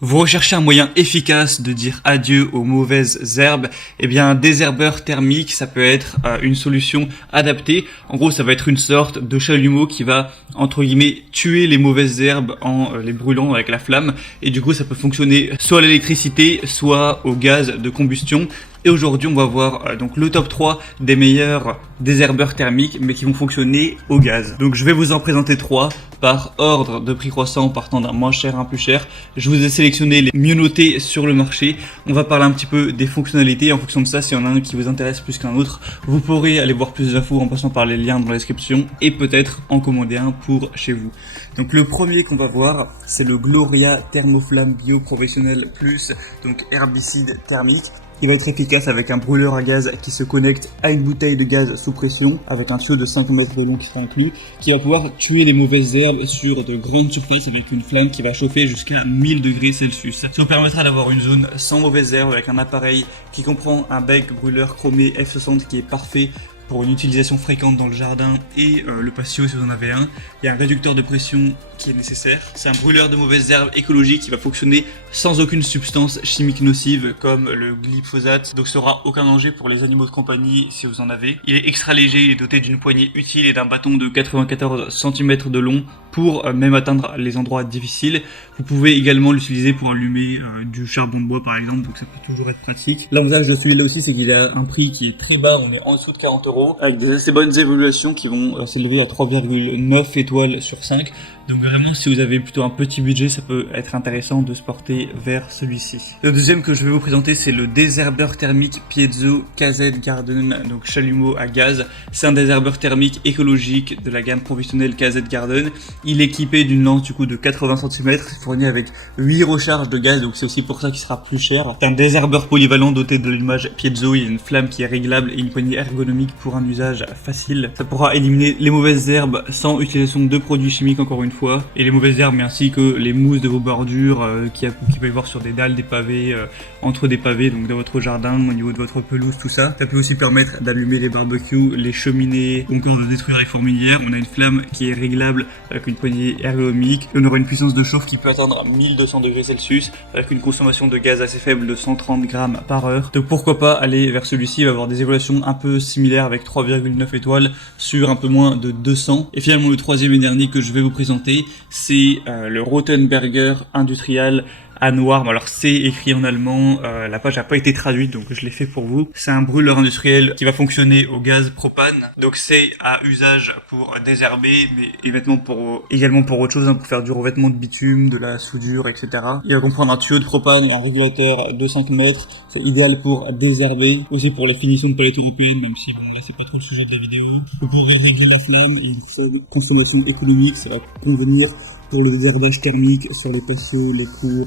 Vous recherchez un moyen efficace de dire adieu aux mauvaises herbes? Eh bien, un désherbeur thermique, ça peut être une solution adaptée. En gros, ça va être une sorte de chalumeau qui va, entre guillemets, tuer les mauvaises herbes en les brûlant avec la flamme. Et du coup, ça peut fonctionner soit à l'électricité, soit au gaz de combustion. Et aujourd'hui, on va voir donc le top 3 des meilleurs désherbeurs thermiques, mais qui vont fonctionner au gaz. Donc je vais vous en présenter 3 par ordre de prix croissant, partant d'un moins cher à un plus cher. Je vous ai sélectionné les mieux notés sur le marché. On va parler un petit peu des fonctionnalités. En fonction de ça, s'il y en a un qui vous intéresse plus qu'un autre, vous pourrez aller voir plus d'infos en passant par les liens dans la description et peut-être en commander un pour chez vous. Donc le premier qu'on va voir, c'est le Gloria Thermoflamme Bio Professionnel Plus, donc herbicide thermique. Il va être efficace avec un brûleur à gaz qui se connecte à une bouteille de gaz sous pression avec un tuyau de 5 mètres de long qui sera inclus, qui va pouvoir tuer les mauvaises herbes sur de grandes surfaces avec une flamme qui va chauffer jusqu'à 1000 degrés Celsius. Ça vous permettra d'avoir une zone sans mauvaises herbes avec un appareil qui comprend un bec brûleur chromé F60 qui est parfait pour une utilisation fréquente dans le jardin et le patio si vous en avez un. Il y a un réducteur de pression qui est nécessaire. C'est un brûleur de mauvaises herbes écologique qui va fonctionner sans aucune substance chimique nocive comme le glyphosate, donc ça n'aura aucun danger pour les animaux de compagnie si vous en avez. Il est extra léger, il est doté d'une poignée utile et d'un bâton de 94 cm de long pour même atteindre les endroits difficiles. Vous pouvez également l'utiliser pour allumer du charbon de bois par exemple, donc ça peut toujours être pratique. L'avantage de celui-là aussi, c'est qu'il a un prix qui est très bas, on est en dessous de 40 €, avec des assez bonnes évaluations qui vont s'élever à 3,9 étoiles sur 5. Donc vraiment, si vous avez plutôt un petit budget, ça peut être intéressant de se porter vers celui-ci. Le deuxième que je vais vous présenter, c'est le désherbeur thermique Piezo KZ Garden, donc chalumeau à gaz. C'est un désherbeur thermique écologique de la gamme professionnelle KZ Garden. Il est équipé d'une lance du coup de 80 cm, fourni avec 8 recharges de gaz, donc c'est aussi pour ça qu'il sera plus cher. C'est un désherbeur polyvalent doté de l'allumage Piezo, il y a une flamme qui est réglable et une poignée ergonomique pour un usage facile. Ça pourra éliminer les mauvaises herbes sans utilisation de produits chimiques encore une fois, et les mauvaises herbes, mais ainsi que les mousses de vos bordures qui peut y avoir sur des dalles, des pavés, entre des pavés, donc dans votre jardin, au niveau de votre pelouse, tout ça. Ça peut aussi permettre d'allumer les barbecues, les cheminées, ou encore de détruire les fourmilières. On a une flamme qui est réglable avec une poignée ergonomique. On aura une puissance de chauffe qui peut atteindre 1200 degrés Celsius avec une consommation de gaz assez faible de 130 grammes par heure. Donc pourquoi pas aller vers celui-ci, il va avoir des évaluations un peu similaires avec 3,9 étoiles sur un peu moins de 200. Et finalement le troisième et dernier que je vais vous présenter, c'est le Rothenberger Industrial à noir. Alors c'est écrit en allemand, la page n'a pas été traduite donc je l'ai fait pour vous. C'est un brûleur industriel qui va fonctionner au gaz propane, donc c'est à usage pour désherber, mais également pour autre chose, pour faire du revêtement de bitume, de la soudure, etc. Il va comprendre un tuyau de propane et un régulateur de 5 mètres, c'est idéal pour désherber, aussi pour la finition de palette européenne, même si bon là c'est pas trop le sujet de la vidéo. Vous pourrez régler la flamme et une seule consommation économique, ça va convenir pour le désherbage thermique sur les patios, les cours,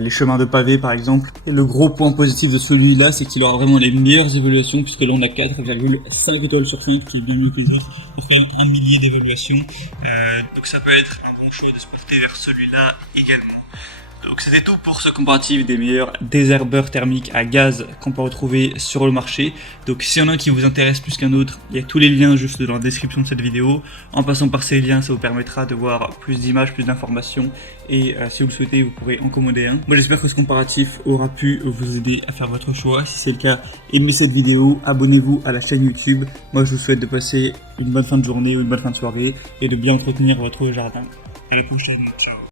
les chemins de pavés par exemple. Et le gros point positif de celui-là, c'est qu'il aura vraiment les meilleures évaluations, puisque là on a 4,5 étoiles sur 5, qui est bien mieux que les autres, pour faire un millier d'évaluations. Donc ça peut être un bon choix de se porter vers celui-là également. Donc c'était tout pour ce comparatif des meilleurs désherbeurs thermiques à gaz qu'on peut retrouver sur le marché. Donc s'il y en a un qui vous intéresse plus qu'un autre, il y a tous les liens juste dans la description de cette vidéo. En passant par ces liens, ça vous permettra de voir plus d'images, plus d'informations. Et si vous le souhaitez, vous pourrez en commander un. Moi j'espère que ce comparatif aura pu vous aider à faire votre choix. Si c'est le cas, aimez cette vidéo, abonnez-vous à la chaîne YouTube. Moi je vous souhaite de passer une bonne fin de journée ou une bonne fin de soirée et de bien entretenir votre jardin. À la prochaine, ciao.